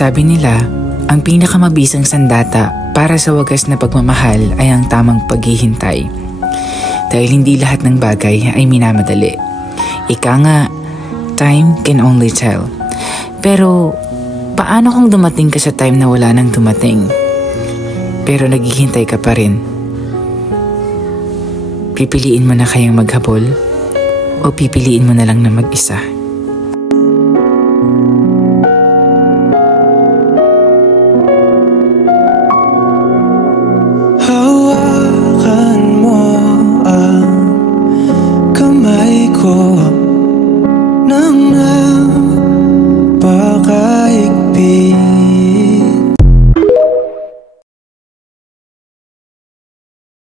Sabi nila, ang pinakamabisang sandata para sa wagas na pagmamahal ay ang tamang paghihintay. Dahil hindi lahat ng bagay ay minamadali. Ika nga, time can only tell. Pero paano kung dumating ka sa time na wala nang dumating? Pero naghihintay ka pa rin. Pipiliin mo na kayang maghabol o pipiliin mo na lang na mag-isa?